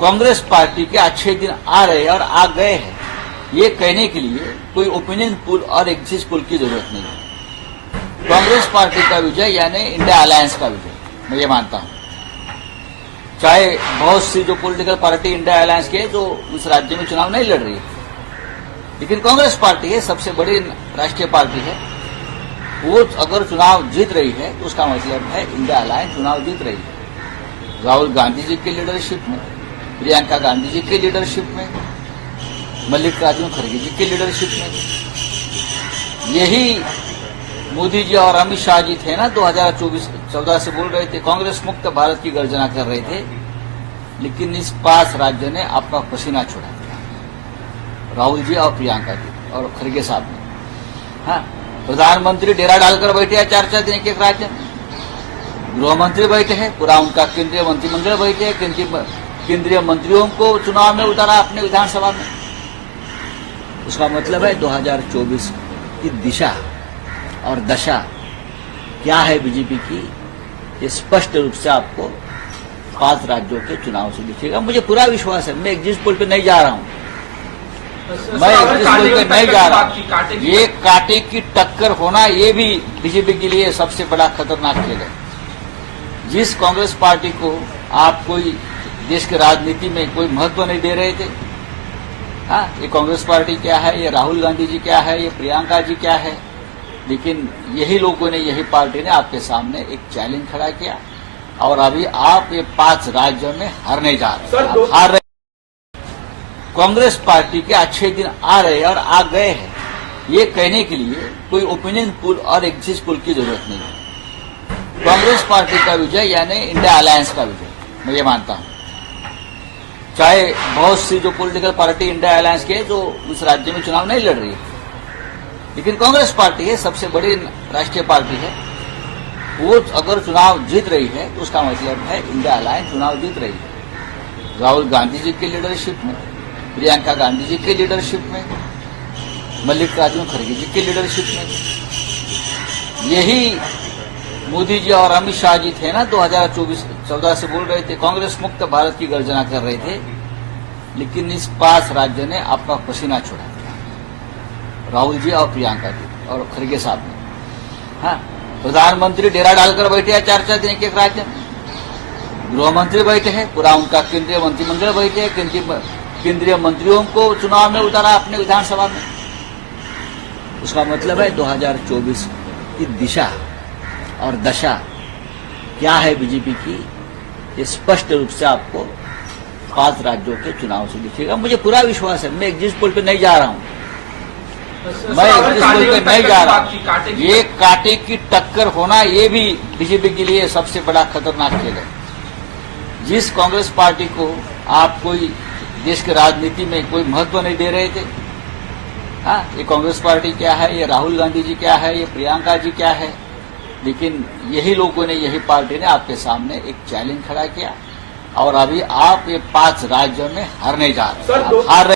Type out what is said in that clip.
Congress party के अच्छे दिन आ रहे हैं और आ गए हैं, ये कहने के लिए कोई ओपिनियन पोल और एग्जिट पोल की जरूरत नहीं है। कांग्रेस पार्टी का विजय यानी इंडिया अलायंस का विजय, मैं ये मानता हूं। चाहे बहुत सी जो पॉलिटिकल पार्टी इंडिया अलायंस के जो उस राज्य में चुनाव नहीं लड़ रही है, लेकिन कांग्रेस पार्टी है, सबसे बड़ी राष्ट्रीय पार्टी है, वो अगर चुनाव जीत रही है तो उसका मतलब है इंडिया अलायंस चुनाव जीत रही है। राहुल गांधी जी की लीडरशिप में, प्रियंका गांधी जी की लीडरशिप में, मल्लिकार्जुन खड़गे जी की लीडरशिप में, यही मोदी जी और अमित शाह जी थे ना 2014 से बोल रहे थे, कांग्रेस मुक्त भारत की गर्जना कर रहे थे, लेकिन इस 5 राज्यों ने अपना पसीना छुड़ा दिया, राहुल जी और प्रियंका जी और खड़गे साहब ने। हाँ, प्रधानमंत्री डेरा डालकर बैठे हैं 4-4 दिन एक राज्य में, गृह मंत्री बैठे हैं, पूरा उनका केंद्रीय मंत्रिमंडल बैठे हैं, केंद्रीय मंत्रियों को चुनाव में उतारा अपने विधानसभा में। उसका मतलब है 2024 की दिशा और दशा क्या है बीजेपी की, ये स्पष्ट रूप से आपको 5 राज्यों के चुनाव से दिखेगा। मुझे पूरा विश्वास है, मैं एग्जिट पोल पे नहीं जा रहा हूं, मैं एग्जिट पोल पे नहीं जा रहा हूं। ये कांटे की टक्कर होना, ये भी बीजेपी के लिए सबसे बड़ा खतरनाक खेल है। जिस कांग्रेस पार्टी को आप कोई देश की राजनीति में कोई महत्व नहीं दे रहे थे, हाँ, ये कांग्रेस पार्टी क्या है, ये राहुल गांधी जी क्या है, ये प्रियंका जी क्या है, लेकिन यही लोगों ने, यही पार्टी ने आपके सामने एक चैलेंज खड़ा किया और अभी आप ये 5 राज्यों में हारने जा रहे हैं, आप हार रहे। कांग्रेस पार्टी के अच्छे दिन आ रहे हैं और आ गए हैं, ये कहने के लिए कोई ओपिनियन पोल और एग्जिट पोल की जरूरत नहीं है। कांग्रेस पार्टी का विजय यानी इंडिया अलायंस का विजय, मैं ये मानता हूं। चाहे बहुत सी जो पॉलिटिकल पार्टी इंडिया अलायंस के जो उस राज्य में चुनाव नहीं लड़ रही है, लेकिन कांग्रेस पार्टी है, सबसे बड़ी राष्ट्रीय पार्टी है, वो अगर चुनाव जीत रही है तो उसका मतलब है इंडिया अलायंस चुनाव जीत रही है। राहुल गांधी जी की लीडरशिप में, प्रियंका गांधी जी की लीडरशिप में, मल्लिकार्जुन खड़गे जी की लीडरशिप में, यही मोदी जी और अमित शाह जी थे ना 2014 से बोल रहे थे, कांग्रेस मुक्त भारत की गर्जना कर रहे थे, लेकिन इस 5 राज्यों ने अपना पसीना छुड़ा दिया, राहुल जी और प्रियंका जी और खड़गे साहब ने। हाँ, प्रधानमंत्री डेरा डालकर बैठे हैं 4-4 दिन एक राज्य में, गृह मंत्री बैठे हैं, पूरा उनका केंद्रीय मंत्रिमंडल बैठे हैं, केंद्रीय मंत्रियों को चुनाव में उतारा अपने विधानसभा में। उसका मतलब है 2024 की दिशा और दशा क्या है बीजेपी की, ये स्पष्ट रूप से आपको 5 राज्यों के चुनाव से दिखेगा। मुझे पूरा विश्वास है, मैं एग्जिट पोल पे नहीं जा रहा हूं, मैं एग्जिट पोल पे नहीं जा रहा हूं। ये कांटे की टक्कर होना, ये भी बीजेपी के लिए सबसे बड़ा खतरनाक खेल है। जिस कांग्रेस पार्टी को आप कोई देश की राजनीति में कोई महत्व नहीं दे रहे थे, हाँ, ये कांग्रेस पार्टी क्या है, ये राहुल गांधी जी क्या है, ये प्रियंका जी क्या है, लेकिन यही लोगों ने, यही पार्टी ने आपके सामने एक चैलेंज खड़ा किया और अभी आप ये 5 राज्यों में हारने जा रहे हैं, आप हार रहे।